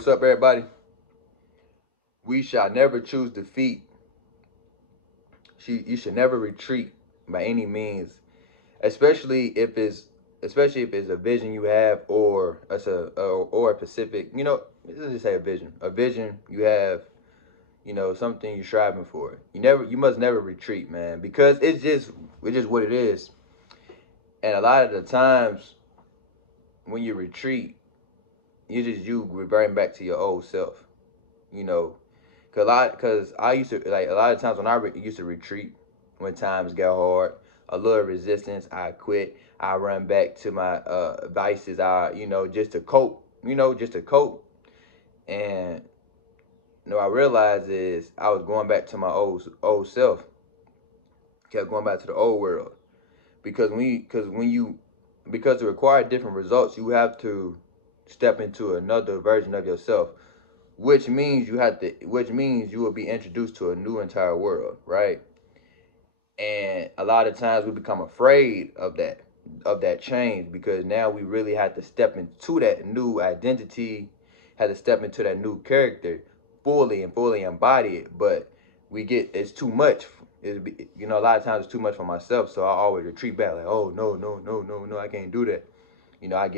What's up, everybody? We shall never choose defeat. You should never retreat by any means, especially if it's a vision you have, or or a specific. Let's just say a vision you have. Something you're striving for. You must never retreat, man, because it's just what it is. And a lot of the times when you retreat, you reverting back to your old self. You know, cause I used to, like, a lot of times when used to retreat when times got hard, a little resistance, I quit. I run back to my vices. Just to cope. Just to cope. And I realized is I was going back to my old self. Kept going back to the old world, because to require different results, you have to step into another version of yourself, which means you will be introduced to a new entire world, right? And a lot of times we become afraid of that change, because now we really have to step into that new identity, have to step into that new character fully embody it. But it's too much. A lot of times it's too much for myself, so I always retreat back, like, oh, no, no, no, no, no, I can't do that. I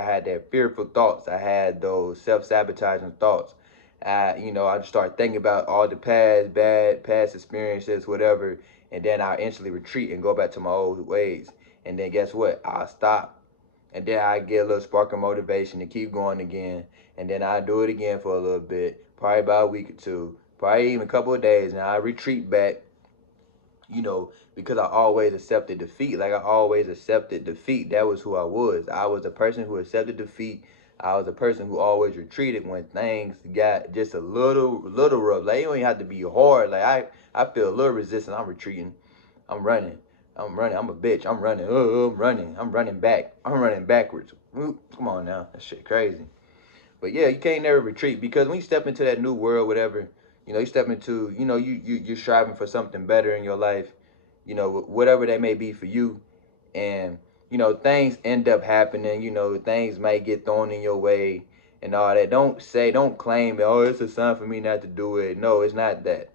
had that fearful thoughts. I had those self-sabotaging thoughts. I just start thinking about all the past experiences, whatever, and then I instantly retreat and go back to my old ways. And then guess what? I'll stop, and then I get a little spark of motivation to keep going again, and then I do it again for a little bit, probably about a week or two, probably even a couple of days, and I retreat back, because I always accepted defeat. Like, I always accepted defeat. That was who I was. I was a person who accepted defeat. I was a person who always retreated when things got just a little rough. Like, it don't even have to be hard. Like, I feel a little resistance. I'm retreating. I'm running. I'm running. I'm a bitch. I'm running. I'm running. I'm running back. I'm running backwards. Come on now. That shit crazy. But yeah, you can't never retreat, because when you step into that new world, whatever, you step into, you're striving for something better in your life, whatever that may be for you. And, things end up happening, things might get thrown in your way and all that. Don't claim that, oh, it's a sign for me not to do it. No, it's not that.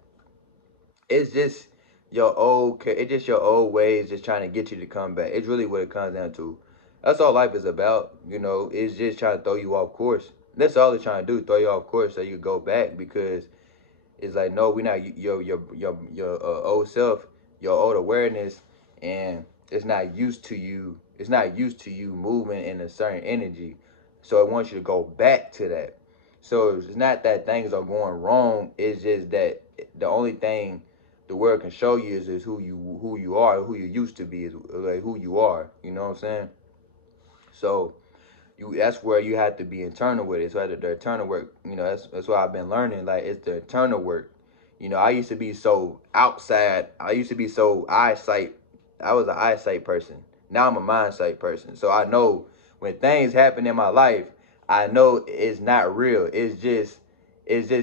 It's just it's just your old ways just trying to get you to come back. It's really what it comes down to. That's all life is about. It's just trying to throw you off course. That's all they're trying to do, throw you off course so you go back, because it's like, no, we not your old self, your old awareness, and it's not used to you. It's not used to you moving in a certain energy, so it wants you to go back to that. So it's not that things are going wrong. It's just that the only thing the world can show you is who you are, who you used to be, is like who you are. You know what I'm saying? So that's where you have to be internal with it. So the internal work, that's what I've been learning. Like, it's the internal work. I used to be so outside. I used to be so eyesight. I was an eyesight person. Now I'm a mindsight person. So I know when things happen in my life, I know it's not real. It's just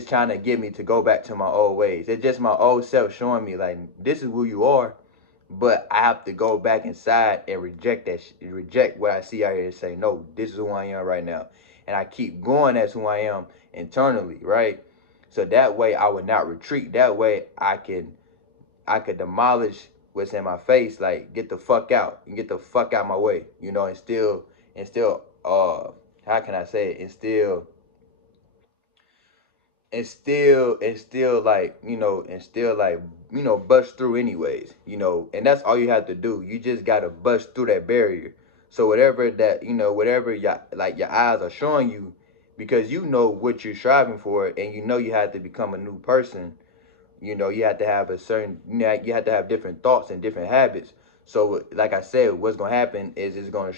trying to get me to go back to my old ways. It's just my old self showing me, like, this is who you are. But I have to go back inside and reject what I see out here, and say, no, this is who I am right now. And I keep going as who I am internally, right? So that way I would not retreat. That way I could demolish what's in my face, like, get the fuck out and get the fuck out my way, and still how can I say it? And still like, bust through anyways, and that's all you have to do. You just gotta bust through that barrier. So whatever your eyes are showing you, because you know what you're striving for, and you have to become a new person. You have to have you have to have different thoughts and different habits. So, like I said, what's gonna happen is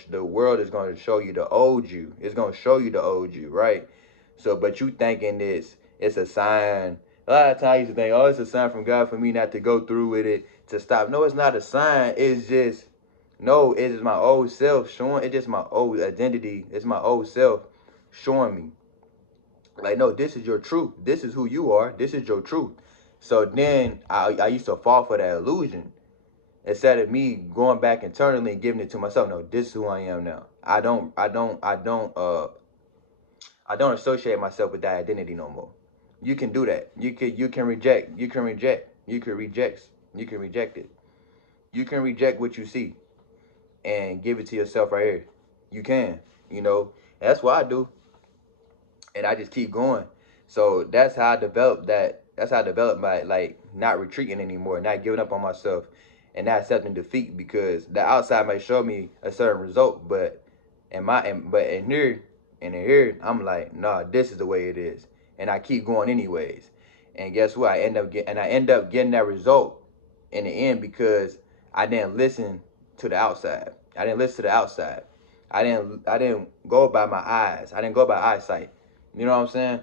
the world is gonna show you the old you. It's gonna show you the old you, right? So, but you thinking it's a sign. A lot of times I used to think, oh, it's a sign from God for me not to go through with it, to stop. No, it's not a sign. It's just, no, it is my old self showing. It's just my old identity. It's my old self showing me, like, no, this is your truth. This is who you are. This is your truth. So then I used to fall for that illusion, instead of me going back internally and giving it to myself. No, this is who I am now. I don't I don't associate myself with that identity no more. You can do that. You can reject. You can reject. You can reject. You can reject it. You can reject what you see and give it to yourself right here. You can. You know, that's what I do, and I just keep going. So that's how I developed that. That's how I developed my like not retreating anymore, not giving up on myself, and not accepting defeat because the outside may show me a certain result, but in here I'm like, nah, this is the way it is, and I keep going anyways. And guess what? I end up getting that result in the end because I didn't listen to the outside. I didn't listen to the outside. I didn't go by my eyes. I didn't go by eyesight. You know what I'm saying?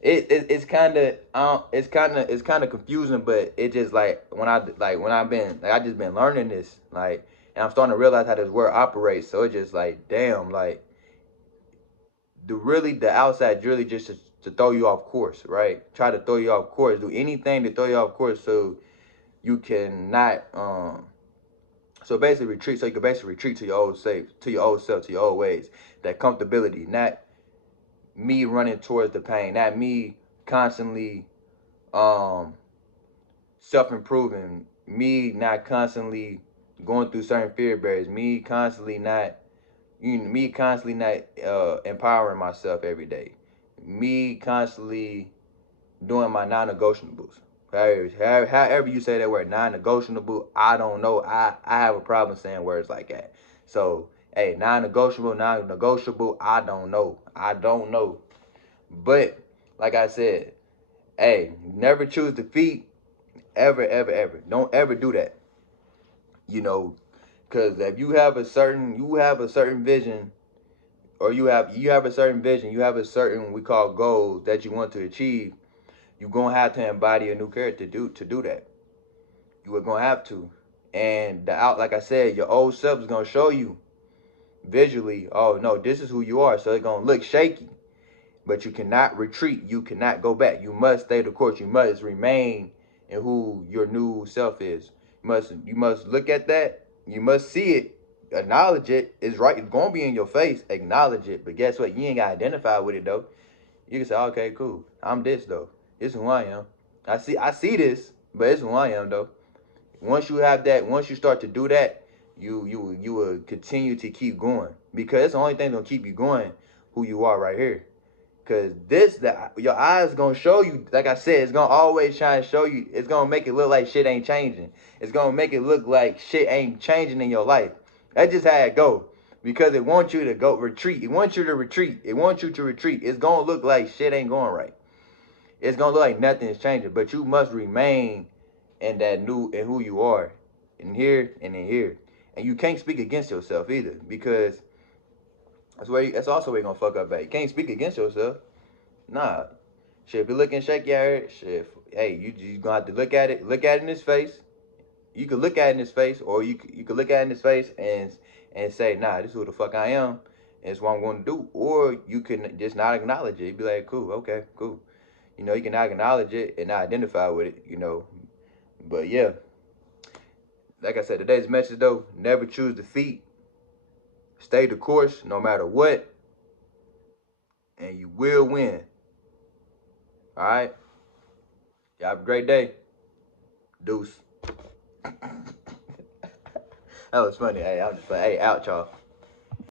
It's kind of it's kind of confusing, but it just like when I've been like I just been learning this like, and I'm starting to realize how this word operates. So it's just like damn, like the outside really just to throw you off course, right? Try to throw you off course. Do anything to throw you off course so you can not so basically retreat. So you can basically retreat to your old self, to your old self, to your old ways. That comfortability, not me running towards the pain, not me constantly um self-improving, me not constantly going through certain fear barriers, me constantly not empowering myself every day, me constantly doing my non-negotiables. However you say that word, non-negotiable, I don't know. I have a problem saying words like that. So, hey, non-negotiable, I don't know. I don't know. But, like I said, hey, never choose defeat. Ever, ever, ever. Don't ever do that. You know, because if you have a certain vision, or you have a certain vision, you have a certain we call goals that you want to achieve, you're gonna have to embody a new character to do that. You are gonna have to. And like I said, your old self is gonna show you visually, oh no, this is who you are. So it's gonna look shaky. But you cannot retreat. You cannot go back. You must stay the course. You must remain in who your new self is. You must look at that. You must see it. Acknowledge it. It's right. It's gonna be in your face. Acknowledge it. But guess what? You ain't gotta identify with it though. You can say, okay, cool. I'm this though. This is who I am. I see this, but it's who I am though. Once you have that, once you start to do that, you will continue to keep going because it's the only thing that's gonna keep you going. Who you are right here. Cause your eyes gonna show you, like I said, it's gonna always try and show you. It's gonna make it look like shit ain't changing. It's gonna make it look like shit ain't changing in your life. That's just how it go. Because it wants you to go retreat. It wants you to retreat. It wants you to retreat. It's gonna look like shit ain't going right. It's gonna look like nothing is changing. But you must remain in who you are, in here and in here. And you can't speak against yourself either, because that's also where you're gonna fuck up at. You can't speak against yourself. Nah. Shit, if you're looking shaky out here, shit, hey, you gonna have to look at it in his face. You could look at it in his face, or you could look at it in his face and say, nah, this is who the fuck I am, and it's what I'm gonna do. Or you can just not acknowledge it. You be like, cool, okay, cool. You know, you can not acknowledge it and not identify with it, you know. But yeah, like I said, today's message though, never choose defeat. Stay the course no matter what, and you will win. All right? Y'all have a great day. Deuce. That was funny. Hey, I'm just like, hey, out, y'all.